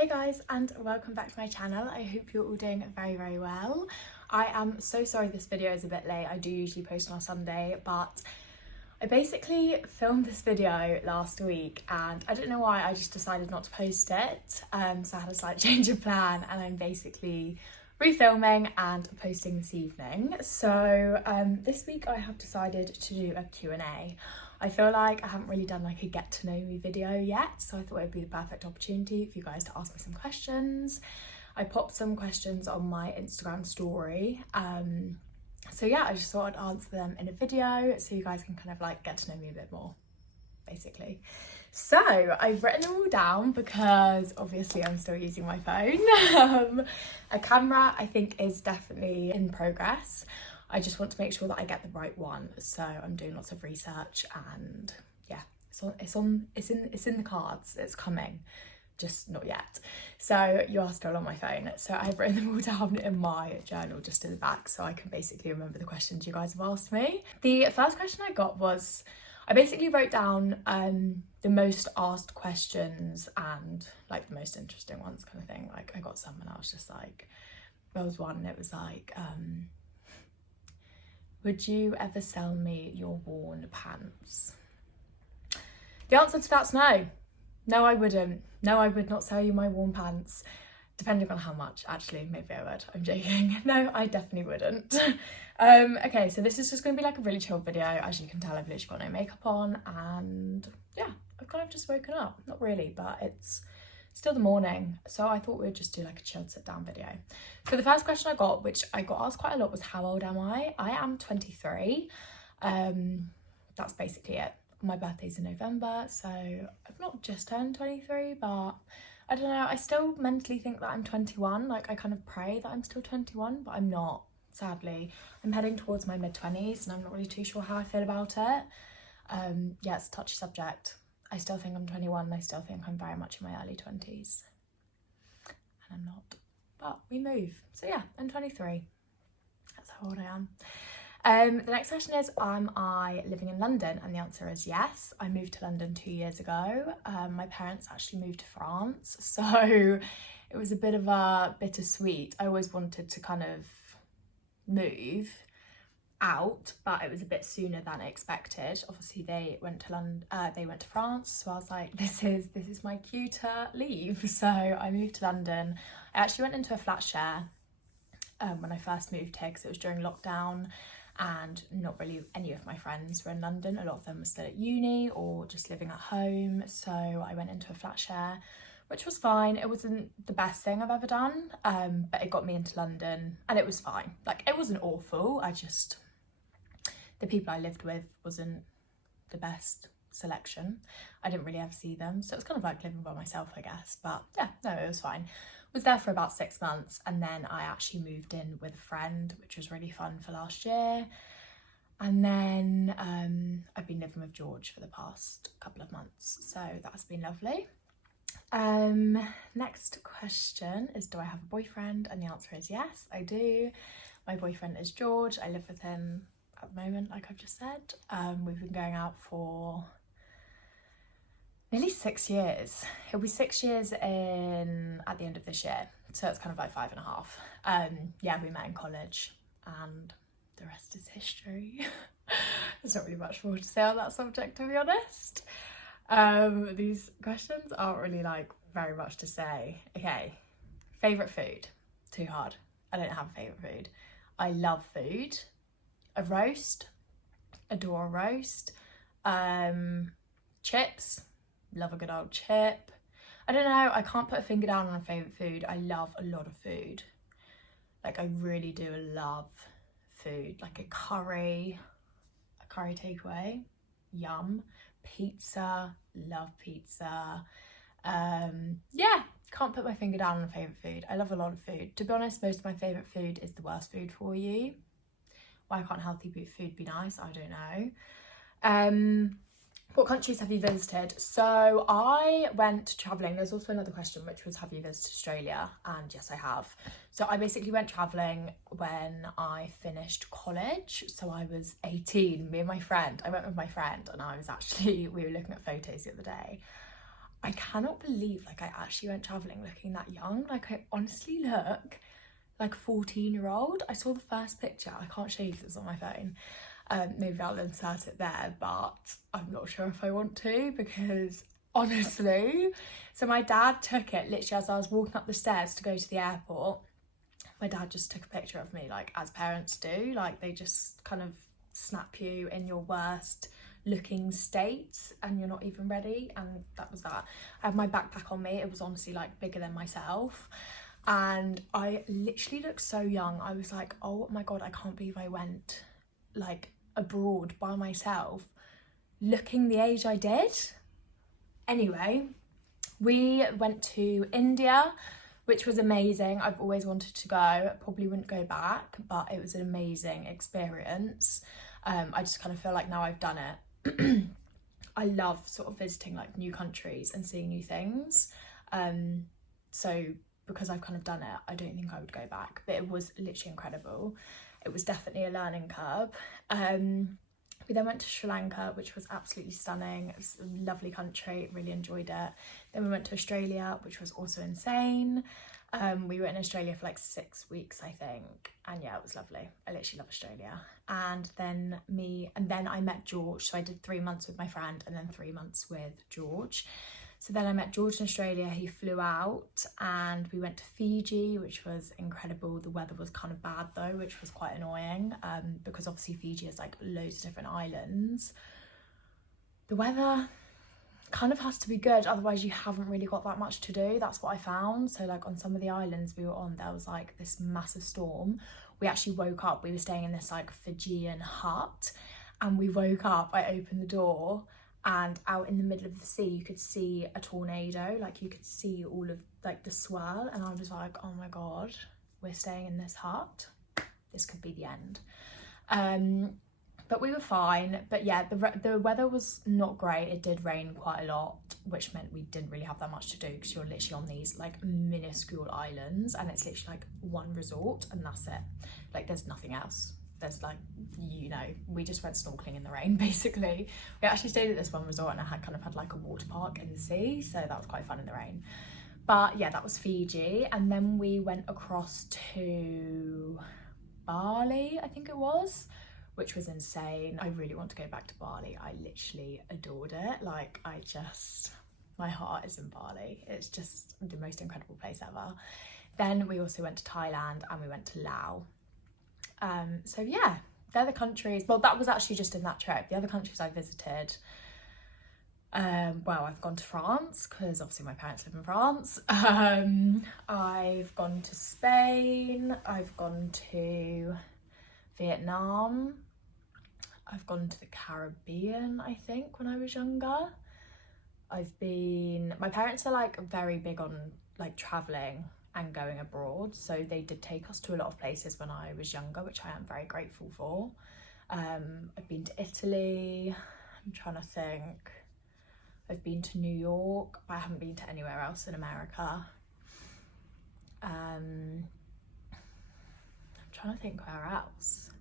Hey guys, and welcome back to my channel. I hope you're all doing very well. I am so sorry this video is a bit late. I do usually post on a Sunday, but I basically filmed this video last week and I don't know why, I just decided not to post it. So I had a slight change of plan and I'm basically refilming and posting this evening. So this week I have decided to do a Q&A. I feel like I haven't really done like a get to know me video yet, so I thought it would be the perfect opportunity for you guys to ask me some questions. I popped some questions on my Instagram story. So yeah, I just thought I'd answer them in a video so you guys can kind of like get to know me a bit more, basically. So I've written them all down because obviously I'm still using my phone. A camera I think is definitely in progress. I just want to make sure that I get the right one, so I'm doing lots of research and yeah, it's in the cards. It's coming, just not yet. So you are still on my phone. So I've written them all down in my journal just in the back so I can basically remember the questions you guys have asked me. The first question I got was, I basically wrote down the most asked questions and like the most interesting ones kind of thing. Like I got some and I was just like, there was one and it was like, would you ever sell me your worn pants? The answer to that's no. No, I wouldn't. No, I would not sell you my worn pants. Depending on how much, actually, maybe I would. I'm joking. No, I definitely wouldn't. Okay, so this is just going to be like a really chill video. As you can tell, I've literally got no makeup on and yeah, I've kind of just woken up. Not really, but it's still the morning, so I thought we'd just do like a chilled sit down video. So the first question I got, which I got asked quite a lot, was how old am I? I am 23. That's basically it. My birthday's in November, so I've not just turned 23, but I don't know, I still mentally think that I'm 21. Like I kind of pray that I'm still 21, but I'm not, sadly. I'm heading towards my mid-20s and I'm not really too sure how I feel about it. Yeah, it's a touchy subject. I still think I'm 21 and I still think I'm very much in my early 20s. And I'm not. But we move. So yeah, I'm 23. That's how old I am. The next question is, am I living in London? And the answer is yes. I moved to London 2 years ago. My parents actually moved to France. So it was a bit of a bittersweet. I always wanted to kind of move out, but it was a bit sooner than expected. Obviously they went to France, so I was like, this is my cue to leave. So I moved to London. I actually went into a flat share when I first moved here because it was during lockdown and not really any of my friends were in London. A lot of them were still at uni or just living at home, so I went into a flat share, which was fine. It wasn't the best thing I've ever done, but it got me into London and it was fine. Like it wasn't awful, the people I lived with wasn't the best selection. I didn't really ever see them, so it was kind of like living by myself, I guess. But yeah, no, it was fine. Was there for about 6 months and then I actually moved in with a friend, which was really fun for last year. And then I've been living with George for the past couple of months, so that's been lovely. Next question is, do I have a boyfriend? And the answer is yes, I do. My boyfriend is George. I live with him at the moment, like I've just said. We've been going out for nearly 6 years. It'll be 6 years at the end of this year, so it's kind of like 5.5. Yeah, we met in college and the rest is history. There's not really much more to say on that subject, to be honest. These questions aren't really like very much to say. Okay, favourite food? Too hard. I don't have a favourite food. I love food. A roast, adore a roast. Chips, love a good old chip. I don't know, I can't put a finger down on a favourite food. I love a lot of food. Like I really do love food. Like a curry takeaway, yum. Pizza, love pizza. Yeah, can't put my finger down on a favourite food. I love a lot of food. To be honest, most of my favourite food is the worst food for you. Why can't healthy food be nice? I don't know. What countries have you visited? So I went travelling. There's also another question which was, have you visited Australia? And yes, I have. So I basically went travelling when I finished college. So I was 18, me and my friend. I went with my friend and we were looking at photos the other day. I cannot believe like I actually went travelling looking that young. Like I honestly look like a 14-year-old. I saw the first picture, I can't show you because it's on my phone. Maybe I'll insert it there, but I'm not sure if I want to, because honestly, so my dad took it literally as I was walking up the stairs to go to the airport. My dad just took a picture of me, like as parents do, like they just kind of snap you in your worst looking state and you're not even ready, and that was that. I had my backpack on me, it was honestly like bigger than myself, and I literally looked so young. I was like, oh my god, I can't believe I went like abroad by myself looking the age I did. Anyway, we went to India, which was amazing. I've always wanted to go, probably wouldn't go back, but it was an amazing experience. I just kind of feel like now I've done it. I love sort of visiting like new countries and seeing new things. So because I've kind of done it, I don't think I would go back, but it was literally incredible. It was definitely a learning curve. We then went to Sri Lanka, which was absolutely stunning. It was a lovely country, really enjoyed it. Then we went to Australia, which was also insane. We were in Australia for like 6 weeks, I think. And yeah, it was lovely. I literally love Australia. And then I met George. So I did 3 months with my friend and then 3 months with George. So then I met George in Australia. He flew out and we went to Fiji, which was incredible. The weather was kind of bad though, which was quite annoying, because obviously Fiji has like loads of different islands. The weather kind of has to be good, otherwise you haven't really got that much to do. That's what I found. So like on some of the islands we were on, there was like this massive storm. We actually woke up, we were staying in this like Fijian hut, and we woke up, I opened the door, and out in the middle of the sea you could see a tornado, like you could see all of like the swirl, and I was like, oh my god, we're staying in this hut, this could be the end. But we were fine. But yeah, the weather was not great. It did rain quite a lot, which meant we didn't really have that much to do, because you're literally on these like minuscule islands and it's literally like one resort and that's it. Like there's nothing else. There's like, you know, we just went snorkeling in the rain basically. We actually stayed at this one resort and I had kind of had like a water park in the sea, so that was quite fun in the rain. But yeah, that was Fiji. And then we went across to Bali, I think it was, which was insane. I really want to go back to Bali. I literally adored it. Like my heart is in Bali. It's just the most incredible place ever. Then we also went to Thailand and we went to Laos. So yeah, they're the countries. Well, that was actually just in that trip. The other countries I visited, well, I've gone to France because obviously my parents live in France. I've gone to Spain. I've gone to Vietnam. I've gone to the Caribbean, I think, when I was younger. My parents are like very big on like traveling and going abroad, so they did take us to a lot of places when I was younger, which I am very grateful for. I've been to Italy, I'm trying to think. I've been to New York, but I haven't been to anywhere else in America. I'm trying to think where else.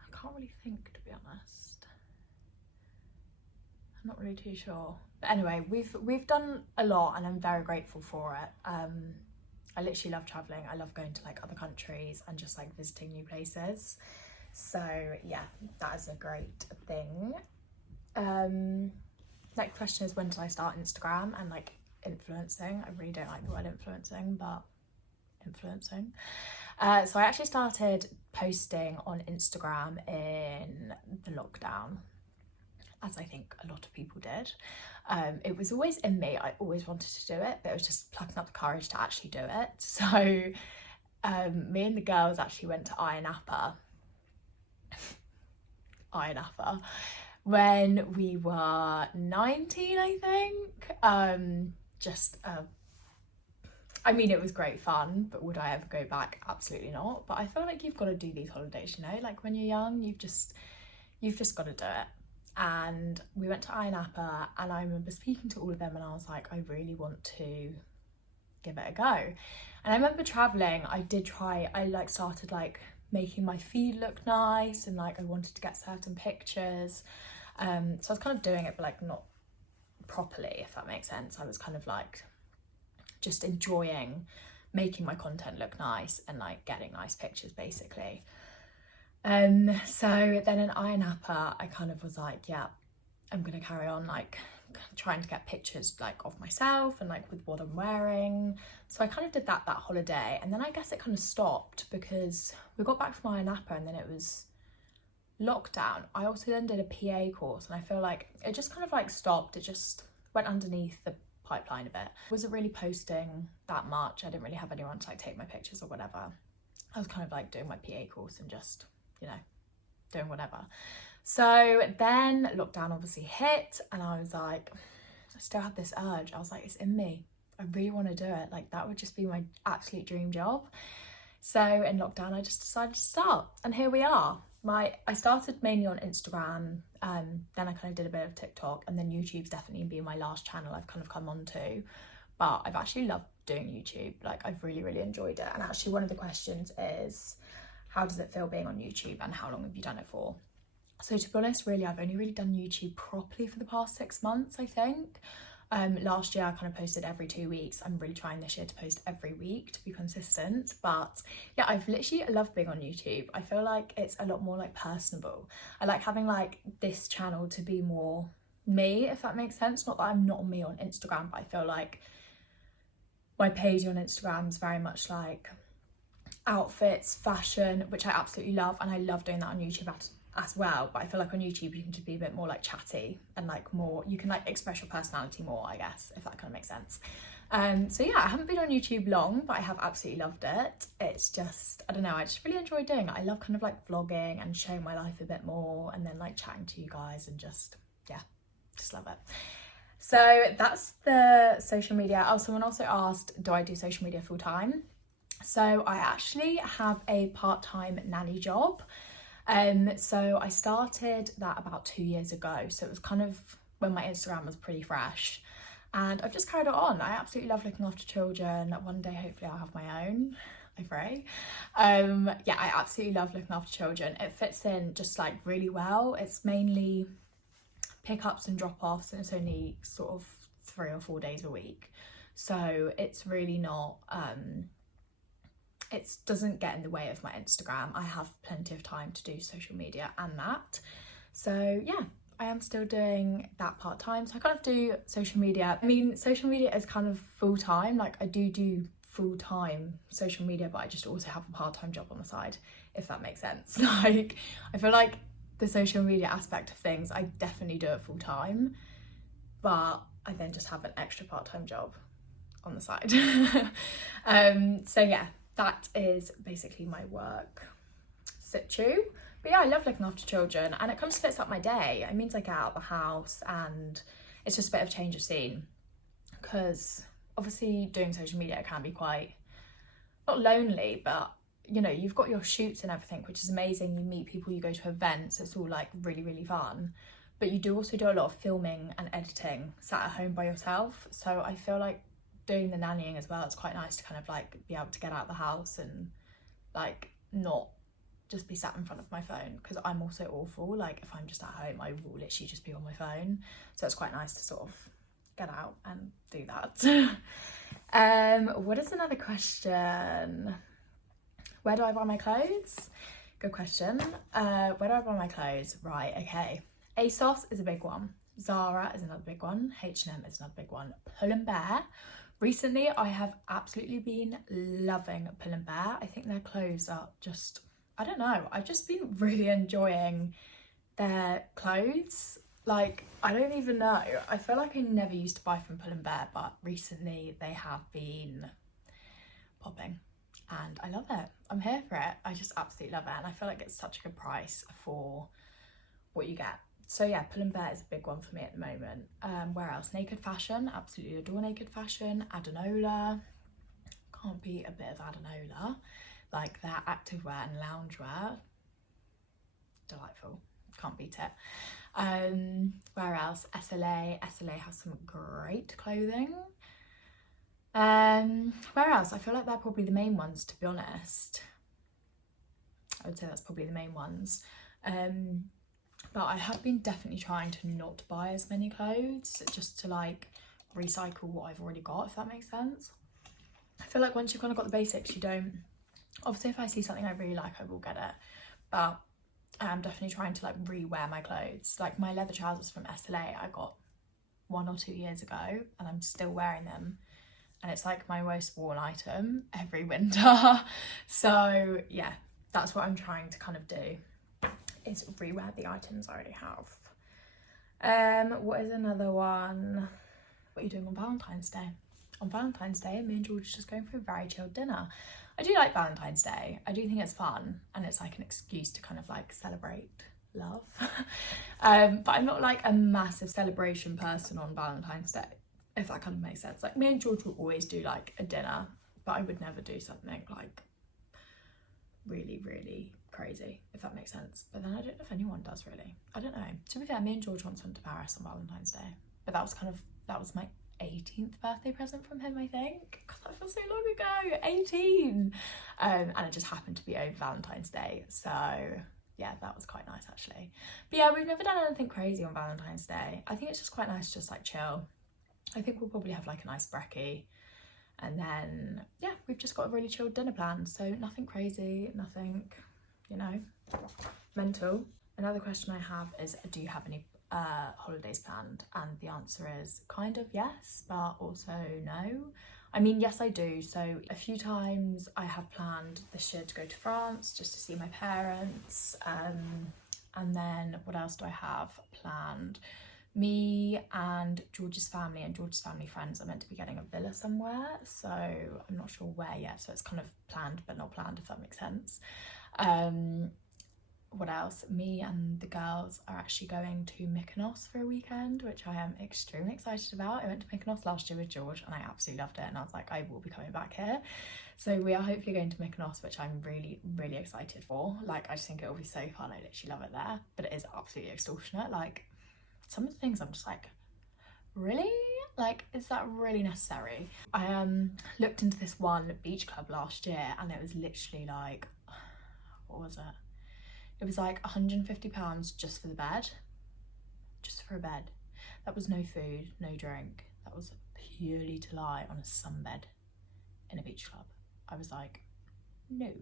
I can't really think, to be honest. I'm not really too sure. But anyway, we've done a lot and I'm very grateful for it. I literally love traveling. I love going to like other countries and just like visiting new places. So yeah, that is a great thing. Next question is, when did I start Instagram and like influencing? I really don't like the word influencing, but influencing. So I actually started posting on Instagram in the lockdown, as I think a lot of people did. It was always in me. I always wanted to do it, but it was just plucking up the courage to actually do it. So me and the girls actually went to Ayia Napa when we were 19, I think. I mean, it was great fun, but would I ever go back? Absolutely not. But I feel like you've got to do these holidays, you know, like when you're young, you've just got to do it. And we went to Ayia Napa and I remember speaking to all of them and I was like, I really want to give it a go. And I remember traveling, I like started like making my feed look nice, and like I wanted to get certain pictures. So I was kind of doing it, but like not properly, if that makes sense. I was kind of like just enjoying making my content look nice and like getting nice pictures basically. So then in Iron Apple, I kind of was like, yeah, I'm gonna carry on like trying to get pictures like of myself and like with what I'm wearing. So I kind of did that holiday, and then I guess it kind of stopped because we got back from Iron Apple and then it was lockdown. I also then did a PA course, and I feel like it just kind of like stopped. It just went underneath the pipeline a bit. Wasn't really posting that much. I didn't really have anyone to like take my pictures or whatever. I was kind of like doing my PA course and just, you know, doing whatever. So then lockdown obviously hit, and I was like, I still had this urge. I was like, it's in me. I really want to do it. Like that would just be my absolute dream job. So in lockdown, I just decided to start, and here we are. I started mainly on Instagram, then I kind of did a bit of TikTok, and then YouTube's definitely been my last channel I've kind of come on to. But I've actually loved doing YouTube. Like I've really, really enjoyed it. And actually one of the questions is, how does it feel being on YouTube and how long have you done it for? So to be honest, really, I've only really done YouTube properly for the past 6 months, I think. Last year I kind of posted every 2 weeks. I'm really trying this year to post every week to be consistent. But yeah, I've literally loved being on YouTube. I feel like it's a lot more like personable. I like having like this channel to be more me, if that makes sense. Not that I'm not me on Instagram, but I feel like my page on Instagram is very much like outfits, fashion, which I absolutely love, and I love doing that on YouTube as well. But I feel like on YouTube you can just be a bit more like chatty and like more, you can like express your personality more, I guess, if that kind of makes sense. So yeah, I haven't been on YouTube long, but I have absolutely loved it. It's just, I don't know, I just really enjoy doing it. I love kind of like vlogging and showing my life a bit more, and then like chatting to you guys, and just, yeah, just love it. So that's the social media. Oh, someone also asked, do I do social media full time? So I actually have a part-time nanny job. So I started that about 2 years ago. So it was kind of when my Instagram was pretty fresh, and I've just carried it on. I absolutely love looking after children. One day, hopefully I'll have my own, I pray. Yeah, I absolutely love looking after children. It fits in just like really well. It's mainly pickups and drop-offs, and it's only sort of 3 or 4 days a week. So it's really not, it doesn't get in the way of my Instagram. I have plenty of time to do social media and that. So yeah, I am still doing that part-time. So I kind of do social media. I mean, social media is kind of full-time. Like I do full-time social media, but I just also have a part-time job on the side, if that makes sense. Like I feel like the social media aspect of things, I definitely do it full-time, but I then just have an extra part-time job on the side. So yeah, that is basically my work situ. But yeah, I love looking after children, and it kind of splits up my day. It means I get out of the house, and it's just a bit of change of scene, because obviously doing social media can be quite, not lonely, but you know, you've got your shoots and everything, which is amazing. You meet people, you go to events, it's all like really, really fun. But you do also do a lot of filming and editing sat at home by yourself. So I feel like doing the nannying as well, it's quite nice to kind of like be able to get out of the house and like not just be sat in front of my phone, because I'm also awful. Like if I'm just at home, I will literally just be on my phone. So it's quite nice to sort of get out and do that. What is another question? Where do I buy my clothes? Good question. Where do I buy my clothes? Right, okay. ASOS is a big one. Zara is another big one. H&M is another big one. Pull & Bear. Recently, I have absolutely been loving Pull & Bear. I think their clothes are just, I don't know, I've just been really enjoying their clothes. Like, I don't even know. I feel like I never used to buy from Pull & Bear, but recently they have been popping. And I love it. I'm here for it. I just absolutely love it. And I feel like it's such a good price for what you get. So yeah, Pull & Bear is a big one for me at the moment. Where else? Naked Fashion. Absolutely adore Naked Fashion. Adanola. Can't beat a bit of Adanola. Like their activewear and loungewear. Delightful. Can't beat it. Where else? SLA. SLA has some great clothing. Where else? I feel like they're probably the main ones, to be honest. I would say that's probably the main ones. But but I have been definitely trying to not buy as many clothes, just to like recycle what I've already got, if that makes sense. I feel like once you've kind of got the basics, you don't, obviously if I see something I really like, I will get it, but I'm definitely trying to like re-wear my clothes. Like my leather trousers from SLA I got 1 or 2 years ago, and I'm still wearing them, and it's like my most worn item every winter. So yeah, that's what I'm trying to kind of do, is rewear the items I already have. What is another one? What are you doing on Valentine's Day? On Valentine's Day, me and George are just going for a very chilled dinner. I do like Valentine's Day. I do think it's fun, and it's like an excuse to kind of like celebrate love. But I'm not like a massive celebration person on Valentine's Day, if that kind of makes sense. Like me and George will always do like a dinner, but I would never do something like really, really crazy, if that makes sense. But then I don't know if anyone does really. I don't know. To be fair, me and George once went to Paris on Valentine's Day, but that was my 18th birthday present from him, I think. God, that feels so long ago, 18. And it just happened to be over Valentine's Day, so yeah, that was quite nice actually. But yeah, we've never done anything crazy on Valentine's Day. I think it's just quite nice to just like chill. I think we'll probably have like a nice brekkie, and then yeah, we've just got a really chilled dinner planned, so nothing crazy, nothing, you know, mental. Another question I have is, do you have any holidays planned? And the answer is kind of yes, but also no. I mean, yes I do. So a few times I have planned this year to go to France just to see my parents, and then what else do I have planned? Me and George's family friends are meant to be getting a villa somewhere, so I'm not sure where yet, so it's kind of planned but not planned, if that makes sense. What else? Me and the girls are actually going to Mykonos for a weekend, which I am extremely excited about. I went to Mykonos last year with George and I absolutely loved it, and I was like, I will be coming back here. So we are hopefully going to Mykonos, which I'm really, really excited for. Like, I just think it will be so fun. I literally love it there, but it is absolutely extortionate. Like, some of the things I'm just like, really? Like, is that really necessary? I looked into this one beach club last year, and it was literally like, what was it? It was like £150 just for the bed, just for a bed. That was no food, no drink. That was purely to lie on a sunbed in a beach club. I was like, no,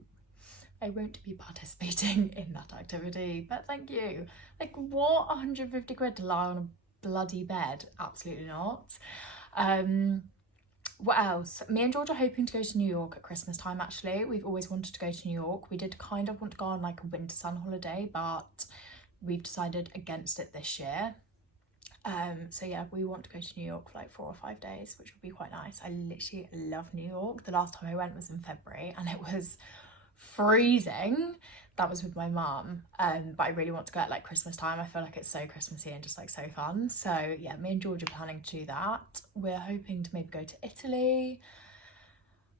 I won't be participating in that activity, but thank you. Like, what, 150 quid to lie on a bloody bed? Absolutely not. What else? Me and George are hoping to go to New York at Christmas time actually. We've always wanted to go to New York. We did kind of want to go on like a winter sun holiday, but we've decided against it this year. So yeah, we want to go to New York for like 4 or 5 days, which would be quite nice. I literally love New York. The last time I went was in February and it was freezing. That was with my mum, but I really want to go at like Christmas time. I feel like it's so Christmassy and just like so fun. So yeah, me and George are planning to do that. We're hoping to maybe go to Italy.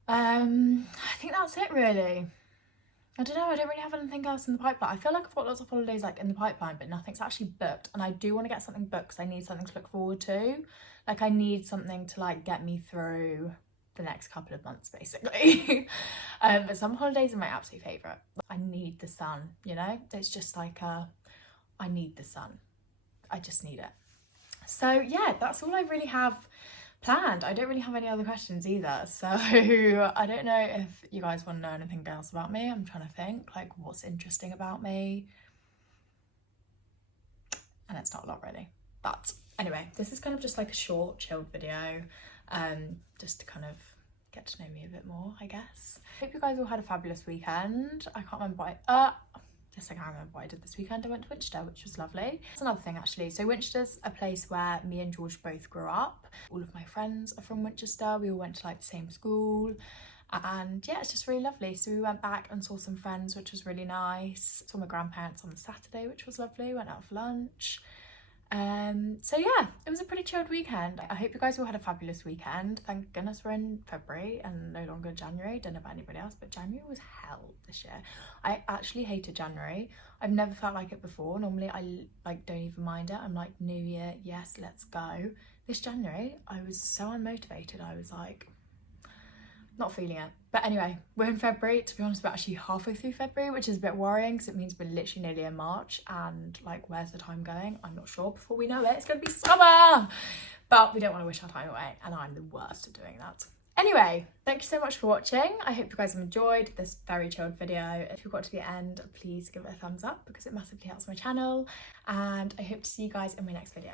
I think that's it really. I don't know, I don't really have anything else in the pipeline. I feel like I've got lots of holidays like in the pipeline, but nothing's actually booked, and I do want to get something booked because I need something to look forward to. Like, I need something to like get me through the next couple of months basically. But some holidays are my absolute favourite. I need the sun, you know? It's just like I need the sun. I just need it. So yeah, that's all I really have planned. I don't really have any other questions either, so I don't know if you guys want to know anything else about me. I'm trying to think like what's interesting about me, and it's not a lot really. But anyway, this is kind of just like a short chilled video, just to kind of get to know me a bit more, I guess. Hope you guys all had a fabulous weekend. I can't remember what yes, I can remember what I did this weekend. I went to Winchester, which was lovely. That's another thing actually. So Winchester's a place where me and George both grew up. All of my friends are from Winchester. We all went to like the same school. And yeah, it's just really lovely. So we went back and saw some friends, which was really nice. Saw my grandparents on the Saturday, which was lovely. Went out for lunch. So yeah, it was a pretty chilled weekend. I hope you guys all had a fabulous weekend. Thank goodness we're in February and no longer January. Don't know about anybody else, but January was hell this year. I actually hated January. I've never felt like it before. Normally I like don't even mind it. I'm like, New Year, yes, let's go. This January I was so unmotivated. I was like, not feeling it. But anyway, we're in February. To be honest, we're actually halfway through February, which is a bit worrying because it means we're literally nearly in March, and like, where's the time going? I'm not sure. Before we know it, it's gonna be summer. But we don't want to wish our time away, and I'm the worst at doing that. Anyway, thank you so much for watching. I hope you guys have enjoyed this very chilled video. If you got to the end, please give it a thumbs up because it massively helps my channel, and I hope to see you guys in my next video.